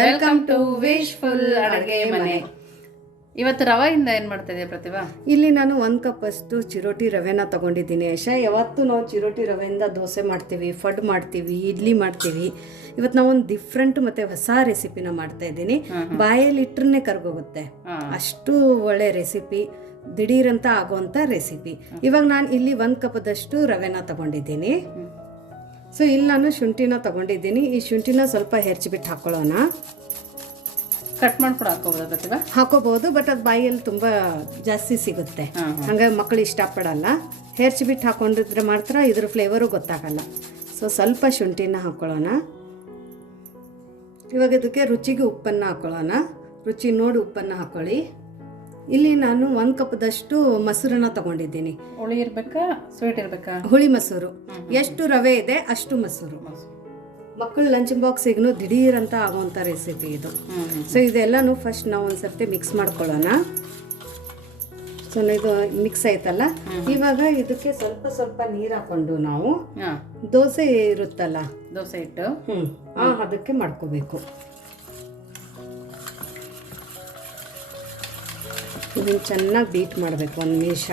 Welcome to wishful ಅಡುಗೆ ಮನೆ. ಇವತ್ತು ರವೆಯಿಂದ ಏನು ಮಾಡ್ತಾ ಇದೆಯಾ ಪ್ರತಿಭಾ? ಇಲ್ಲಿ ನಾನು ಒಂದು ಕಪ್ ಅಷ್ಟು ಚಿರೋಟಿ ರವೆನ ತಗೊಂಡಿದ್ದೀನಿ ಯಶ. ಯಾವತ್ತು ನಾವು ಚಿರೋಟಿ ರವೆಯಿಂದ ದೋಸೆ ಮಾಡ್ತೀವಿ ಫಡ್ ಮಾಡ್ತೀವಿ ಇಡ್ಲಿ ಮಾಡ್ತೀವಿ. ಇವತ್ತು ನಾವು ಒಂದು ಡಿಫ್ರೆಂಟ್ ಮತ್ತೆ ಹೊಸ ರೆಸಿಪಿನ ಮಾಡ್ತಾ ಇದ್ದೀನಿ. ಬಾಯಲ್ಲಿ ಇಟ್ರನ್ನೇ ಕರ್ಗೋಗುತ್ತೆ. ಅಷ್ಟು ಒಳ್ಳೆ ರೆಸಿಪಿ ದಿಢೀರಂತ ಆಗುವಂಥ ರೆಸಿಪಿ ಇವಾಗ ನಾನು ಇಲ್ಲಿ ಒಂದು ಕಪ್ದಷ್ಟು ರವೆನ ತಗೊಂಡಿದ್ದೀನಿ. ಸೊ ಇಲ್ಲಿ ನಾನು ಶುಂಠಿನ ತಗೊಂಡಿದ್ದೀನಿ. ಈ ಶುಂಠಿನ ಸ್ವಲ್ಪ ಹೆರ್ಚಿಬಿಟ್ಟು ಹಾಕೊಳ್ಳೋಣ. ಕಟ್ ಮಾಡ್ಕೊಂಡು ಹಾಕೋಬೋದಾ ಹಾಕೋಬಹುದು ಬಟ್ ಅದು ಬಾಯಲ್ಲಿ ತುಂಬ ಜಾಸ್ತಿ ಸಿಗುತ್ತೆ. ಹಾಗೆ ಹಂಗಾಗಿ ಮಕ್ಕಳು ಇಷ್ಟಪಡಲ್ಲ ಹೆರ್ಚಿಬಿಟ್ಟು ಹಾಕೊಂಡಿದ್ರೆ ಮಾತ್ರ ಇದ್ರ ಫ್ಲೇವರು ಗೊತ್ತಾಗಲ್ಲ. ಸೊ ಸ್ವಲ್ಪ ಶುಂಠಿನ ಹಾಕೊಳ್ಳೋಣ. ಇವಾಗ ಇದಕ್ಕೆ ರುಚಿಗೆ ಉಪ್ಪನ್ನು ಹಾಕೊಳ್ಳೋಣ. ರುಚಿ ನೋಡಿ ಉಪ್ಪನ್ನು ಹಾಕೊಳ್ಳಿ. ಇಲ್ಲಿ ನಾನು ಒಂದು ಕಪ್ದಷ್ಟು ಮೊಸರನ್ನ ತಗೊಂಡಿದ್ದೀನಿ. ಹುಳಿ ಇರ್ಬೇಕಾ? ಸ್ವೀಟ್ ಇರ್ಬೇಕಾ? ಹುಳಿ ಮೊಸರು. ಎಷ್ಟು ರವೆ ಇದೆ ಅಷ್ಟು ಮೊಸರು. ಮಕ್ಕಳು ಲಂಚ್ ಬಾಕ್ಸಿಗೂ ಅಂತ ಆಗುವಂಥ ರೆಸಿಪಿ ಇದು. ಸೊ ಇದೆಲ್ಲಾನು ಫಸ್ಟ್ ನಾವು ಒಂದು ಸರ್ತಿ ಮಿಕ್ಸ್ ಮಾಡ್ಕೊಳ್ಳೋಣ. ಸೊ ಇದು ಮಿಕ್ಸ್ ಆಯ್ತಲ್ಲ? ಇವಾಗ ಇದಕ್ಕೆ ಸ್ವಲ್ಪ ಸ್ವಲ್ಪ ನೀರು ಹಾಕೊಂಡು ನಾವು ದೋಸೆ ಇರುತ್ತಲ್ಲ? ದೋಸೆ ಇಟ್ಟು ಹ್ಞೂ ಅದಕ್ಕೆ ಮಾಡ್ಕೋಬೇಕು. ಇದನ್ನು ಚೆನ್ನಾಗಿ ಬೀಟ್ ಮಾಡಬೇಕು ಒಂದು ನಿಮಿಷ.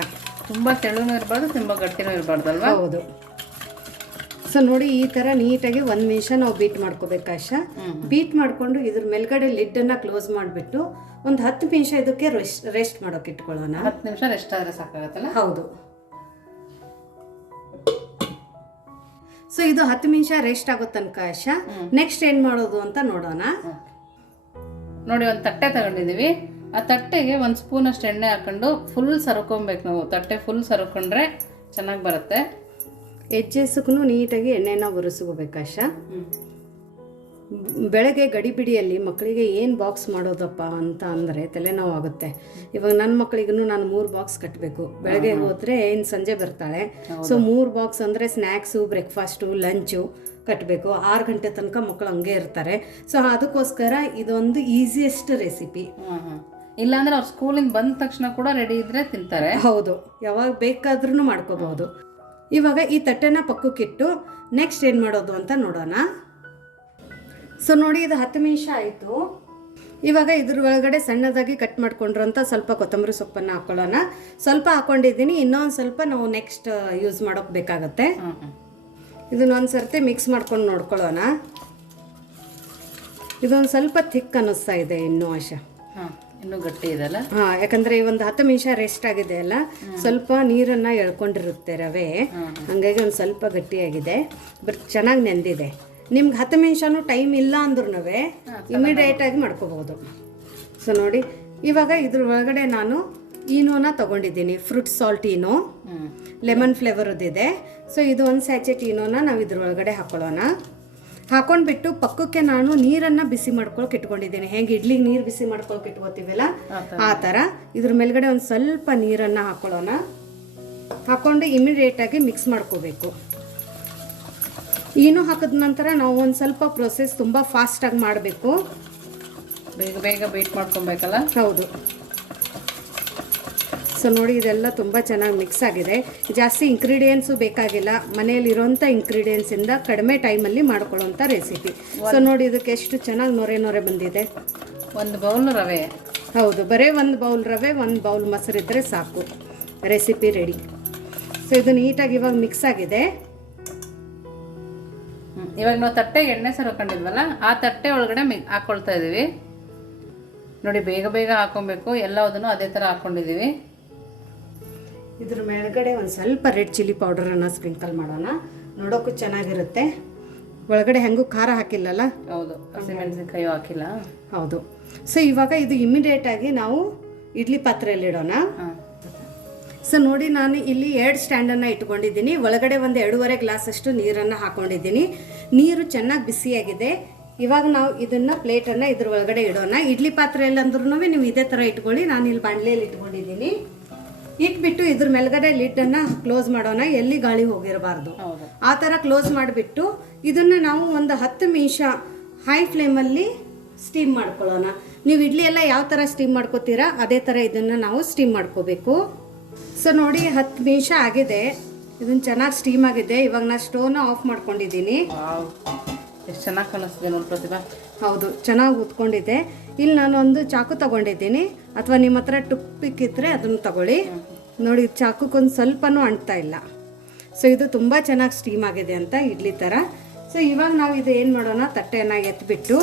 ತುಂಬ ತೆಳುನೂ ಇರಬಾರ್ದು ತುಂಬ ಗಟ್ಟಿನೂ ಇರಬಾರ್ದಲ್ವಾ? ಹೌದು. ಸೊ ನೋಡಿ ಈ ಥರ ನೀಟಾಗಿ ಒಂದು ನಿಮಿಷ ನಾವು ಬೀಟ್ ಮಾಡ್ಕೋಬೇಕು ಆಶಾ. ಬೀಟ್ ಮಾಡಿಕೊಂಡು ಇದ್ರ ಮೇಲ್ಗಡೆ ಲಿಡ್ಡನ್ನು ಕ್ಲೋಸ್ ಮಾಡಿಬಿಟ್ಟು ಒಂದು ಹತ್ತು ನಿಮಿಷ ಇದಕ್ಕೆ ರೆಸ್ಟ್ ರೆಸ್ಟ್ ಮಾಡೋಕೆ ಇಟ್ಕೊಳ್ಳೋಣ. ಹತ್ತು ನಿಮಿಷ ರೆಸ್ಟ್ ಆದರೆ ಸಾಕಾಗತ್ತಲ್ಲ? ಹೌದು. ಸೊ ಇದು ಹತ್ತು ನಿಮಿಷ ರೆಸ್ಟ್ ಆಗೋ ತನಕ ಆಶಾ. ನೆಕ್ಸ್ಟ್ ಏನು ಮಾಡೋದು ಅಂತ ನೋಡೋಣ. ನೋಡಿ ಒಂದು ತಟ್ಟೆ ತಗೊಂಡಿದ್ದೀವಿ. ಆ ತಟ್ಟೆಗೆ ಒಂದು ಸ್ಪೂನಷ್ಟು ಎಣ್ಣೆ ಹಾಕ್ಕೊಂಡು ಫುಲ್ ಸರ್ಕೊಬೇಕು ನಾವು. ತಟ್ಟೆ ಫುಲ್ ಸರ್ಕೊಂಡ್ರೆ ಚೆನ್ನಾಗಿ ಬರುತ್ತೆ. ಹೆಜ್ಜೆಸಕ್ಕೂ ನೀಟಾಗಿ ಎಣ್ಣೆನ ಒರೆಸ್ಕೋಬೇಕು ಅಶ ಬೆಳಗ್ಗೆ ಗಡಿಬಿಡಿಯಲ್ಲಿ ಮಕ್ಕಳಿಗೆ ಏನು ಬಾಕ್ಸ್ ಮಾಡೋದಪ್ಪ ಅಂತ ಅಂದರೆ ತಲೆನೋವು ಆಗುತ್ತೆ. ಇವಾಗ ನನ್ನ ಮಕ್ಕಳಿಗೂ ನಾನು ಮೂರು ಬಾಕ್ಸ್ ಕಟ್ಟಬೇಕು ಬೆಳಗ್ಗೆ ಹೋದರೆ ಏನು ಸಂಜೆ ಬರ್ತಾಳೆ. ಸೊ ಮೂರು ಬಾಕ್ಸ್ ಅಂದರೆ ಸ್ನ್ಯಾಕ್ಸು ಬ್ರೇಕ್ಫಾಸ್ಟು ಲಂಚು ಕಟ್ಟಬೇಕು ಆರು ಗಂಟೆ ತನಕ ಮಕ್ಕಳು ಹಂಗೆ ಇರ್ತಾರೆ. ಸೊ ಅದಕ್ಕೋಸ್ಕರ ಇದೊಂದು ಈಸಿಯೆಸ್ಟ್ ರೆಸಿಪಿ ಇಲ್ಲಾಂದ್ರೆ ಅವ್ರು ಸ್ಕೂಲಿಂದ ಬಂದ ತಕ್ಷಣ ಕೂಡ ರೆಡಿ ಇದ್ರೆ ತಿಂತಾರೆ. ಹೌದು ಯಾವಾಗ ಬೇಕಾದ್ರೂ ಮಾಡ್ಕೋಬಹುದು. ಇವಾಗ ಈ ತಟ್ಟೆನ ಪಕ್ಕಕ್ಕಿಟ್ಟು ನೆಕ್ಸ್ಟ್ ಏನು ಮಾಡೋದು ಅಂತ ನೋಡೋಣ. ಸೊ ನೋಡಿ ಇದು ಹತ್ತು ನಿಮಿಷ ಆಯಿತು. ಇವಾಗ ಇದ್ರ ಒಳಗಡೆ ಸಣ್ಣದಾಗಿ ಕಟ್ ಮಾಡ್ಕೊಂಡ್ರಂತ ಸ್ವಲ್ಪ ಕೊತ್ತಂಬರಿ ಸೊಪ್ಪನ್ನು ಹಾಕೊಳ್ಳೋಣ. ಸ್ವಲ್ಪ ಹಾಕೊಂಡಿದ್ದೀನಿ ಇನ್ನೊಂದು ಸ್ವಲ್ಪ ನಾವು ನೆಕ್ಸ್ಟ್ ಯೂಸ್ ಮಾಡೋಕೆ ಬೇಕಾಗತ್ತೆ. ಇದನ್ನೊಂದು ಸರ್ತಿ ಮಿಕ್ಸ್ ಮಾಡ್ಕೊಂಡು ನೋಡ್ಕೊಳ್ಳೋಣ. ಇದೊಂದು ಸ್ವಲ್ಪ ಥಿಕ್ ಅನ್ನಿಸ್ತಾ ಇದೆ ಇನ್ನೂ ಆಶಾ. ಹಾಂ. ಇನ್ನೂ ಗಟ್ಟಿ ಇದೆಲ್ಲ ಹಾ ಯಾಕಂದ್ರೆ ಈ ಒಂದು ಹತ್ತು ನಿಮಿಷ ರೆಸ್ಟ್ ಆಗಿದೆ ಅಲ್ಲ ಸ್ವಲ್ಪ ನೀರನ್ನ ಎಳ್ಕೊಂಡಿರುತ್ತೆ ರವೆ. ಹಂಗಾಗಿ ಒಂದು ಸ್ವಲ್ಪ ಗಟ್ಟಿಯಾಗಿದೆ. ಬಟ್ ಚೆನ್ನಾಗಿ ನೆಂದಿದೆ. ನಿಮ್ಗೆ ಹತ್ತು ನಿಮಿಷನು ಟೈಮ್ ಇಲ್ಲ ಅಂದ್ರೂ ಇಮಿಡಿಯೇಟ್ ಆಗಿ ಮಾಡ್ಕೋಬಹುದು. ಸೊ ನೋಡಿ ಇವಾಗ ಇದ್ರ ಒಳಗಡೆ ನಾನು ಈನೋನ ತಗೊಂಡಿದ್ದೀನಿ fruit salt Eno. Lemon lemon ಫ್ಲೇವರದ್ದಿದೆ so ಇದು ಒಂದು ಸ್ಯಾಚೆಟ್ ಈನೋನ ನಾವು ಇದ್ರ ಒಳಗಡೆ ಹಾಕೊಳ್ಳೋಣ. ಹಾಕೊಂಡ್ಬಿಟ್ಟು ಪಕ್ಕಕ್ಕೆ ನಾನು ನೀರನ್ನು ಬಿಸಿ ಮಾಡ್ಕೊಳಕ್ಕೆ ಇಟ್ಕೊಂಡಿದ್ದೇನೆ. ಹೆಂಗೆ ಇಡ್ಲಿಗೆ ನೀರು ಬಿಸಿ ಮಾಡ್ಕೊಳಕ್ಕೆ ಇಟ್ಕೋತೀವಲ್ಲ? ಆ ಥರ ಇದ್ರ ಮೇಲ್ಗಡೆ ಒಂದು ಸ್ವಲ್ಪ ನೀರನ್ನು ಹಾಕೊಳ್ಳೋಣ. ಹಾಕೊಂಡು ಇಮಿಡಿಯೇಟಾಗಿ ಮಿಕ್ಸ್ ಮಾಡ್ಕೋಬೇಕು. ಏನು ಹಾಕಿದ ನಂತರ ನಾವು ಒಂದು ಸ್ವಲ್ಪ ಪ್ರೊಸೆಸ್ ತುಂಬ ಫಾಸ್ಟಾಗಿ ಮಾಡಬೇಕು. ಬೇಗ ಬೇಗ ಬೀಟ್ ಮಾಡ್ಕೊಬೇಕಲ್ಲ? ಹೌದು. ಸೊ ನೋಡಿ ಇದೆಲ್ಲ ತುಂಬ ಚೆನ್ನಾಗಿ ಮಿಕ್ಸ್ ಆಗಿದೆ. ಜಾಸ್ತಿ ಇಂಗ್ರೀಡಿಯೆಂಟ್ಸು ಬೇಕಾಗಿಲ್ಲ. ಮನೆಯಲ್ಲಿರೋಂಥ ಇಂಗ್ರೀಡಿಯೆಂಟ್ಸಿಂದ ಕಡಿಮೆ ಟೈಮಲ್ಲಿ ಮಾಡ್ಕೊಳ್ಳೋಂಥ ರೆಸಿಪಿ ಸೊ ನೋಡಿ ಇದಕ್ಕೆ ಎಷ್ಟು ಚೆನ್ನಾಗಿ ನೊರೆ ನೊರೆ ಬಂದಿದೆ. ಒಂದು ಬೌಲ್ ರವೆ. ಹೌದು ಬರೀ ಒಂದು ಬೌಲ್ ರವೆ ಒಂದು ಬೌಲ್ ಮೊಸರಿದ್ರೆ ಸಾಕು. ರೆಸಿಪಿ ರೆಡಿ ಸೊ ಇದು ನೀಟಾಗಿ ಇವಾಗ ಮಿಕ್ಸ್ ಆಗಿದೆ. ಇವಾಗ ನಾವು ತಟ್ಟೆ ಎಣ್ಣೆ ಸರ್ಕೊಂಡಿದ್ವಲ್ಲ ಆ ತಟ್ಟೆ ಒಳಗಡೆ ಮಿ ಹಾಕ್ಕೊಳ್ತಾ ಇದ್ದೀವಿ ನೋಡಿ ಬೇಗ ಬೇಗ ಹಾಕೊಬೇಕು. ಎಲ್ಲದನ್ನು ಅದೇ ಥರ ಹಾಕೊಂಡಿದ್ದೀವಿ ಇದ್ರ ಮೇಲ್ಗಡೆ ಒಂದು ಸ್ವಲ್ಪ ರೆಡ್ ಚಿಲ್ಲಿ ಪೌಡರನ್ನು ಸ್ಪ್ರಿಂಕಲ್ ಮಾಡೋಣ. ನೋಡೋಕ್ಕೂ ಚೆನ್ನಾಗಿರುತ್ತೆ. ಒಳಗಡೆ ಹೆಂಗೂ ಖಾರ ಹಾಕಿಲ್ಲಲ್ಲ? ಹೌದು ಹಸಿಮೆಣಸಿನ್ಕಾಯಿ ಹಾಕಿಲ್ಲ. ಹೌದು. ಸೊ ಇವಾಗ ಇದು ಇಮಿಡಿಯೇಟ್ ಆಗಿ ನಾವು ಇಡ್ಲಿ ಪಾತ್ರೆಯಲ್ಲಿ ಇಡೋಣ. ಸೊ ನೋಡಿ ನಾನು ಇಲ್ಲಿ ಎರಡು ಸ್ಟ್ಯಾಂಡನ್ನು ಇಟ್ಕೊಂಡಿದ್ದೀನಿ. ಒಳಗಡೆ ಒಂದು ಎರಡೂವರೆ ಗ್ಲಾಸ್ ಅಷ್ಟು ನೀರನ್ನು ಹಾಕೊಂಡಿದ್ದೀನಿ. ನೀರು ಚೆನ್ನಾಗಿ ಬಿಸಿಯಾಗಿದೆ. ಇವಾಗ ನಾವು ಇದನ್ನು ಪ್ಲೇಟನ್ನು ಇದ್ರ ಒಳಗಡೆ ಇಡೋಣ. ಇಡ್ಲಿ ಪಾತ್ರೆಯಲ್ಲಿ ಅಂದ್ರೂ ನೀವು ಇದೇ ಥರ ಇಟ್ಕೊಳ್ಳಿ. ನಾನು ಇಲ್ಲಿ ಬಾಣಲೆಯಲ್ಲಿ ಇಟ್ಕೊಂಡಿದ್ದೀನಿ. ಇಟ್ಬಿಟ್ಟು ಇದ್ರ ಮೇಲ್ಗಡೆ ಲಿಡ್ಡನ್ನು ಕ್ಲೋಸ್ ಮಾಡೋಣ ಎಲ್ಲಿ ಗಾಳಿ ಹೋಗಿರಬಾರ್ದು. ಆ ಥರ ಕ್ಲೋಸ್ ಮಾಡಿಬಿಟ್ಟು ಇದನ್ನು ನಾವು ಒಂದು ಹತ್ತು ನಿಮಿಷ ಹೈ ಫ್ಲೇಮಲ್ಲಿ ಸ್ಟೀಮ್ ಮಾಡ್ಕೊಳ್ಳೋಣ. ನೀವು ಇಡ್ಲಿ ಎಲ್ಲ ಯಾವ ಥರ ಸ್ಟೀಮ್ ಮಾಡ್ಕೋತೀರಾ ಅದೇ ಥರ ಇದನ್ನು ನಾವು ಸ್ಟೀಮ್ ಮಾಡ್ಕೋಬೇಕು. ಸೊ ನೋಡಿ ಹತ್ತು ನಿಮಿಷ ಆಗಿದೆ. ಇದನ್ನು ಚೆನ್ನಾಗಿ ಸ್ಟೀಮ್ ಆಗಿದೆ. ಇವಾಗ ನಾನು ಸ್ಟೋವ್ನ ಆಫ್ ಮಾಡ್ಕೊಂಡಿದ್ದೀನಿ. ಎಷ್ಟು ಚೆನ್ನಾಗಿ ಕಾಣಿಸ್ತಿದೆ ನೋಡಿ ಪ್ರತಿಭಾ. ಹೌದು, ಚೆನ್ನಾಗಿ ಉತ್ಕೊಂಡಿದೆ ಇಲ್ಲಿ ನಾನು ಒಂದು ಚಾಕು ತಗೊಂಡಿದ್ದೀನಿ. ಅಥವಾ ನಿಮ್ಮ ಹತ್ರ ಟುಪ್ಪಿಕ್ ಇದ್ರೆ ಅದನ್ನು ತಗೊಳ್ಳಿ. ನೋಡಿ, ಚಾಕುಕ್ಕೊಂದು ಸ್ವಲ್ಪನೂ ಅಂಟ್ತಾ ಇಲ್ಲ. ಸೊ ಇದು ತುಂಬ ಚೆನ್ನಾಗಿ ಸ್ಟೀಮ್ ಆಗಿದೆ ಅಂತ ಇಡ್ಲಿ ಥರ ಸೊ ಇವಾಗ ನಾವು ಇದು ಏನು ಮಾಡೋಣ? ತಟ್ಟೆಯನ್ನು ಎತ್ಬಿಟ್ಟು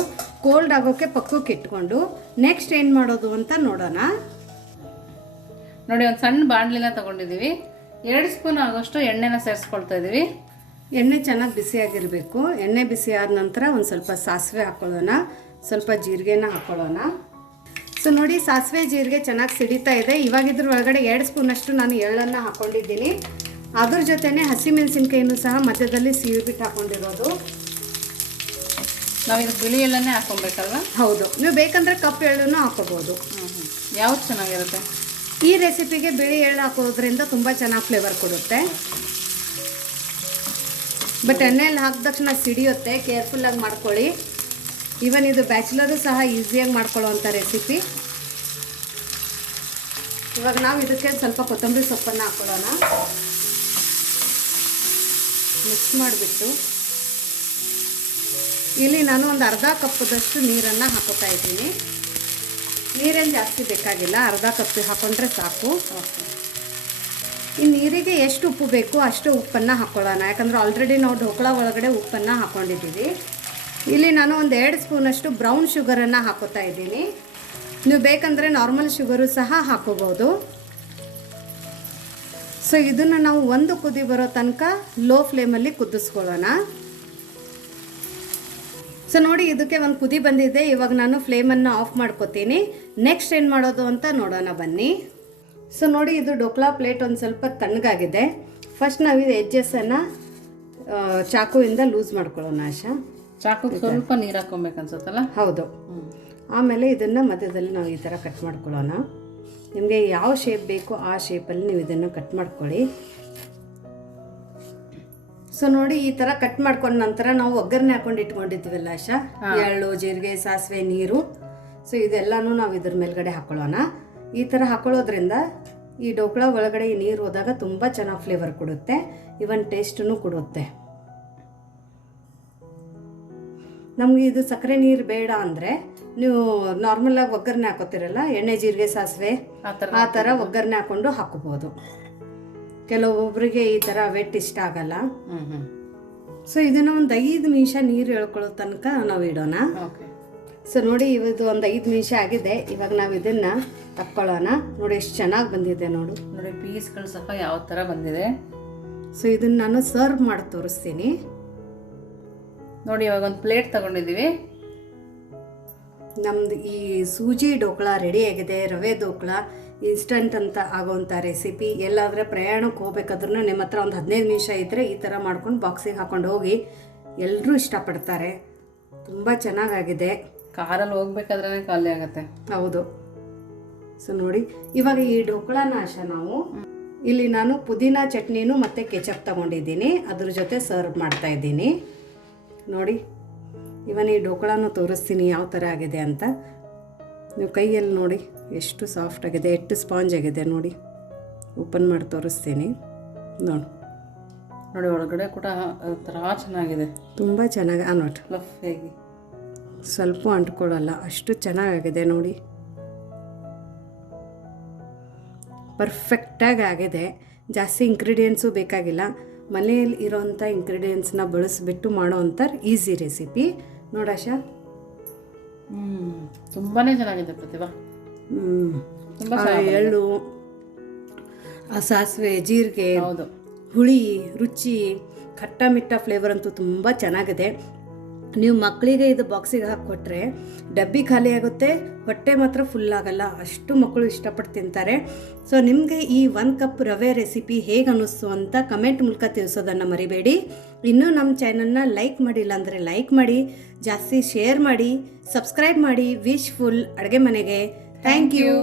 ಕೋಲ್ಡ್ ಆಗೋಕ್ಕೆ ಪಕ್ಕಕ್ಕೆ ಇಟ್ಕೊಂಡು ನೆಕ್ಸ್ಟ್ ಏನು ಮಾಡೋದು ಅಂತ ನೋಡೋಣ. ನೋಡಿ, ಒಂದು ಸಣ್ಣ ಬಾಣಲಿನ ತಗೊಂಡಿದ್ದೀವಿ ಎರಡು ಸ್ಪೂನ್ ಆಗೋಷ್ಟು ಎಣ್ಣೆನ ಸೇರಿಸ್ಕೊಳ್ತಾ ಇದ್ದೀವಿ ಎಣ್ಣೆ ಚೆನ್ನಾಗಿ ಬಿಸಿಯಾಗಿರಬೇಕು ಎಣ್ಣೆ ಬಿಸಿ ಆದ ನಂತರ ಒಂದು ಸ್ವಲ್ಪ ಸಾಸಿವೆ ಹಾಕ್ಕೊಳ್ಳೋಣ ಸ್ವಲ್ಪ ಜೀರಿಗೆನ ಹಾಕ್ಕೊಳ್ಳೋಣ ಸೊ ನೋಡಿ ಸಾಸಿವೆ ಜೀರಿಗೆ ಚೆನ್ನಾಗಿ ಸಿಡಿತಾ ಇದೆ. ಇವಾಗ ಇದ್ರ ಒಳಗಡೆ ಎರಡು ಸ್ಪೂನಷ್ಟು ನಾನು ಎಳ್ಳನ್ನು ಹಾಕ್ಕೊಂಡಿದ್ದೀನಿ ಅದ್ರ ಜೊತೆನೇ ಹಸಿಮೆಣಸಿನ್ಕಾಯಿನೂ ಸಹ ಮಧ್ಯದಲ್ಲಿ ಸೀಳ್ಬಿಟ್ಟು ಹಾಕ್ಕೊಂಡಿರೋದು ನಾವು ಬಿಳಿ ಎಳ್ಳನ್ನೇ ಹಾಕೊಬೇಕಲ್ವ? ಹೌದು. ನೀವು ಬೇಕಂದರೆ ಕಪ್ಪು ಎಳ್ಳನ್ನು ಹಾಕೋಬೋದು. ಯಾವ್ದು ಚೆನ್ನಾಗಿರುತ್ತೆ? ಈ ರೆಸಿಪಿಗೆ ಬಿಳಿ ಎಳ್ಳು ಹಾಕೋದ್ರಿಂದ ತುಂಬ ಚೆನ್ನಾಗಿ ಫ್ಲೇವರ್ ಕೊಡುತ್ತೆ. ಬಟ್ ಎಣ್ಣೆಯಲ್ಲಿ ಹಾಕಿದ ತಕ್ಷಣ ಸಿಡಿಯುತ್ತೆ ಕೇರ್ಫುಲ್ಲಾಗಿ ಮಾಡ್ಕೊಳ್ಳಿ. ಈವನ್ ಇದು ಬ್ಯಾಚುಲರು ಸಹ ಈಸಿಯಾಗಿ ಮಾಡ್ಕೊಳ್ಳೋವಂಥ ರೆಸಿಪಿ ಇವಾಗ ನಾವು ಇದಕ್ಕೆ ಸ್ವಲ್ಪ ಕೊತ್ತಂಬರಿ ಸೊಪ್ಪನ್ನು ಹಾಕೊಳ್ಳೋಣ. ಮಿಕ್ಸ್ ಮಾಡಿಬಿಟ್ಟು. ಇಲ್ಲಿ ನಾನು ಒಂದು ಅರ್ಧ ಕಪ್ಪದಷ್ಟು ನೀರನ್ನು ಹಾಕೋತಾ ಇದ್ದೀನಿ. ನೀರೇನು ಜಾಸ್ತಿ ಬೇಕಾಗಿಲ್ಲ, ಅರ್ಧ ಕಪ್ ಹಾಕೊಂಡ್ರೆ ಸಾಕು. ಈ ನೀರಿಗೆ ಎಷ್ಟು ಉಪ್ಪು ಬೇಕು ಅಷ್ಟು ಉಪ್ಪನ್ನು ಹಾಕ್ಕೊಳ್ಳೋಣ ಯಾಕಂದರೆ ಆಲ್ರೆಡಿ ನಾವು ಢೋಕಳ ಒಳಗಡೆ ಉಪ್ಪನ್ನು ಹಾಕ್ಕೊಂಡಿದ್ದೀವಿ ಇಲ್ಲಿ ನಾನು ಒಂದು ಎರಡು ಸ್ಪೂನಷ್ಟು ಬ್ರೌನ್ ಶುಗರನ್ನು ಹಾಕೋತಾ ಇದ್ದೀನಿ. ನೀವು ಬೇಕಂದರೆ ನಾರ್ಮಲ್ ಶುಗರು ಸಹ ಹಾಕೋಬೋದು ಸೊ ಇದನ್ನು ನಾವು ಒಂದು ಕುದಿ ಬರೋ ತನಕ ಲೋ ಫ್ಲೇಮಲ್ಲಿ ಕುದಿಸ್ಕೊಳ್ಳೋಣ. ಸೊ ನೋಡಿ ಇದಕ್ಕೆ ಒಂದು ಕುದಿ ಬಂದಿದೆ. ಇವಾಗ ನಾನು ಫ್ಲೇಮನ್ನು ಆಫ್ ಮಾಡ್ಕೋತೀನಿ. ನೆಕ್ಸ್ಟ್ ಏನು ಮಾಡೋದು ಅಂತ ನೋಡೋಣ ಬನ್ನಿ. ಸೊ ನೋಡಿ ಇದು ಡೋಕ್ಲಾ ಪ್ಲೇಟ್ ಒಂದು ಸ್ವಲ್ಪ ತಣ್ಣಗಾಗಿದೆ. ಫಸ್ಟ್ ನಾವು ಇದು ಎಜ್ಜಸನ್ನು ಚಾಕುವಿಂದ ಲೂಸ್ ಮಾಡ್ಕೊಳ್ಳೋಣ ಆಶಾ. ಚಾಕು ಸ್ವಲ್ಪ ನೀರು ಹಾಕೊಬೇಕು ಅನ್ಸುತ್ತಲ್ಲ? ಹೌದು. ಆಮೇಲೆ ಇದನ್ನು ಮಧ್ಯದಲ್ಲಿ ನಾವು ಈ ಥರ ಕಟ್ ಮಾಡ್ಕೊಳ್ಳೋಣ. ನಿಮಗೆ ಯಾವ ಶೇಪ್ ಬೇಕೋ ಆ ಶೇಪಲ್ಲಿ ನೀವು ಇದನ್ನು ಕಟ್ ಮಾಡ್ಕೊಳ್ಳಿ. ಸೊ ನೋಡಿ ಈ ಥರ ಕಟ್ ಮಾಡ್ಕೊಂಡ ನಂತರ ನಾವು ಒಗ್ಗರಣೆ ಹಾಕೊಂಡು ಇಟ್ಕೊಂಡಿದ್ವಲ್ಲ ಆಶಾ. ಎಳ್ಳು ಜೀರಿಗೆ ಸಾಸಿವೆ ನೀರು. ಸೊ ಇದೆಲ್ಲನೂ ನಾವು ಇದ್ರ ಮೇಲ್ಗಡೆ ಹಾಕೊಳ್ಳೋಣ. ಈ ಥರ ಹಾಕೊಳ್ಳೋದ್ರಿಂದ ಈ ಡೋಕ್ಳ ಒಳಗಡೆ ಈ ನೀರು ಹೋದಾಗ ತುಂಬ ಚೆನ್ನಾಗಿ ಫ್ಲೇವರ್ ಕೊಡುತ್ತೆ. ಇವನ್ ಟೇಸ್ಟನ್ನು ಕೊಡುತ್ತೆ. ನಮಗೆ ಇದು ಸಕ್ಕರೆ ನೀರು ಬೇಡ ಅಂದರೆ ನೀವು ನಾರ್ಮಲಾಗಿ ಒಗ್ಗರಣೆ ಹಾಕೋತಿರಲ್ಲ ಎಣ್ಣೆ ಜೀರಿಗೆ ಸಾಸಿವೆ ಆ ಥರ ಒಗ್ಗರಣೆ ಹಾಕ್ಕೊಂಡು ಹಾಕೋಬೋದು. ಕೆಲವೊಬ್ಬರಿಗೆ ಈ ಥರ ವೆಟ್ ಇಷ್ಟ ಆಗಲ್ಲ. ಸೊ ಇದನ್ನು ಒಂದು ಐದು ನಿಮಿಷ ನೀರು ಎಳ್ಕೊಳ್ಳೋ ತನಕ ನಾವು ಇಡೋಣ. ಓಕೆ ಸೊ ನೋಡಿ ಇವತ್ತು ಒಂದು ಐದು ನಿಮಿಷ ಆಗಿದೆ. ಇವಾಗ ನಾವು ಇದನ್ನು ತಕ್ಕೊಳ್ಳೋಣ ನೋಡಿ ಎಷ್ಟು ಚೆನ್ನಾಗಿ ಬಂದಿದೆ ನೋಡು. ನೋಡಿ ಪೀಸ್ಗಳು ಸಹ ಯಾವ ಥರ ಬಂದಿದೆ. ಸೊ ಇದನ್ನು ನಾನು ಸರ್ವ್ ಮಾಡಿ ತೋರಿಸ್ತೀನಿ. ನೋಡಿ ಇವಾಗ ಒಂದು ಪ್ಲೇಟ್ ತಗೊಂಡಿದ್ದೀವಿ ನಮ್ದು ಈ ಸೂಜಿ ಡೋಕ್ಳ ರೆಡಿ ಆಗಿದೆ ರವೆ ಡೋಕ್ಳ ಇನ್ಸ್ಟಂಟ್ ಅಂತ ಆಗೋವಂಥ ರೆಸಿಪಿ ಎಲ್ಲಾದರೆ ಪ್ರಯಾಣಕ್ಕೆ ಹೋಗ್ಬೇಕಾದ್ರೂ ನಿಮ್ಮ ಹತ್ರ ಒಂದು ಹದಿನೈದು ನಿಮಿಷ ಇದ್ದರೆ ಈ ಥರ ಮಾಡ್ಕೊಂಡು ಬಾಕ್ಸಿಗೆ ಹಾಕೊಂಡು ಹೋಗಿ ಎಲ್ಲರೂ ಇಷ್ಟಪಡ್ತಾರೆ. ತುಂಬ ಚೆನ್ನಾಗಾಗಿದೆ. ಕಾರಲ್ಲಿ ಹೋಗ್ಬೇಕಾದ್ರೆ ಖಾಲಿ ಆಗುತ್ತೆ. ಹೌದು. ಸೊ ನೋಡಿ ಇವಾಗ ಈ ಡೋಕಳ ನಾಶ ನಾವು ಇಲ್ಲಿ ನಾನು ಪುದೀನ ಚಟ್ನಿನೂ ಮತ್ತು ಕೆಚಪ್ ತಗೊಂಡಿದ್ದೀನಿ. ಅದ್ರ ಜೊತೆ ಸರ್ವ್ ಮಾಡ್ತಾ ಇದ್ದೀನಿ. ನೋಡಿ ಇವನ್ ಈ ಡೋಕ್ಳಾನು ತೋರಿಸ್ತೀನಿ ಯಾವ ಥರ ಆಗಿದೆ ಅಂತ. ನೀವು ಕೈಯಲ್ಲಿ ನೋಡಿ ಎಷ್ಟು ಸಾಫ್ಟ್ ಆಗಿದೆ ಎಷ್ಟು ಸ್ಪಾಂಜ್ ಆಗಿದೆ ನೋಡಿ. ಓಪನ್ ಮಾಡಿ ತೋರಿಸ್ತೀನಿ. ನೋಡಿ. ನೋಡಿ ಒಳಗಡೆ ಕೂಡ ಚೆನ್ನಾಗಿದೆ. ತುಂಬ ಚೆನ್ನಾಗಿ ಆ ಲಫ್ ಆಗಿ. ಹೇಗೆ ಸ್ವಲ್ಪ ಅಂಟ್ಕೊಳ್ಳಲ್ಲ ಅಷ್ಟು ಚೆನ್ನಾಗಾಗಿದೆ ನೋಡಿ. ಪರ್ಫೆಕ್ಟಾಗಿ ಆಗಿದೆ. ಜಾಸ್ತಿ ಇಂಗ್ರೀಡಿಯೆಂಟ್ಸು ಬೇಕಾಗಿಲ್ಲ. ಮನೆಯಲ್ಲಿ ಇರೋವಂಥ ಇಂಗ್ರೀಡಿಯೆಂಟ್ಸ್ನ ಬಳಸಿಬಿಟ್ಟು ಮಾಡೋವಂಥ ಈಸಿ ರೆಸಿಪಿ ನೋಡಾಶ ಹ್ಞೂ ತುಂಬಾ ಚೆನ್ನಾಗಿದೆ ಪ್ರತಿಭಾ. ಎಳ್ಳು ಆ ಸಾಸಿವೆ ಜೀರಿಗೆ ಹೌದು. ಹುಳಿ ರುಚಿ ಖಟ್ಟ ಮಿಟ್ಟ ಫ್ಲೇವರ್ ಅಂತೂ ತುಂಬ ಚೆನ್ನಾಗಿದೆ. ನೀವು ಮಕ್ಕಳಿಗೆ ಇದು ಬಾಕ್ಸಿಗೆ ಹಾಕಿಕೊಟ್ರೆ ಡಬ್ಬಿ ಖಾಲಿ ಆಗುತ್ತೆ, ಹೊಟ್ಟೆ ಮಾತ್ರ ಫುಲ್ ಆಗಲ್ಲ. ಅಷ್ಟು ಮಕ್ಕಳು ಇಷ್ಟಪಟ್ಟು ತಿಂತಾರೆ. ಸೊ ನಿಮಗೆ ಈ ಒಂದು ಕಪ್ ರವೆ ರೆಸಿಪಿ ಹೇಗೆ ಅನ್ನಿಸ್ತು ಅಂತ ಕಮೆಂಟ್ ಮೂಲಕ ತಿಳಿಸೋದನ್ನು ಮರಿಬೇಡಿ. ಇನ್ನೂ ನಮ್ಮ ಚಾನಲ್ನ ಲೈಕ್ ಮಾಡಿಲ್ಲ ಅಂದರೆ ಲೈಕ್ ಮಾಡಿ, ಜಾಸ್ತಿ ಶೇರ್ ಮಾಡಿ ಸಬ್ಸ್ಕ್ರೈಬ್ ಮಾಡಿ ವಿಶ್ ಫುಲ್ ಅಡುಗೆ ಮನೆಗೆ. Thank you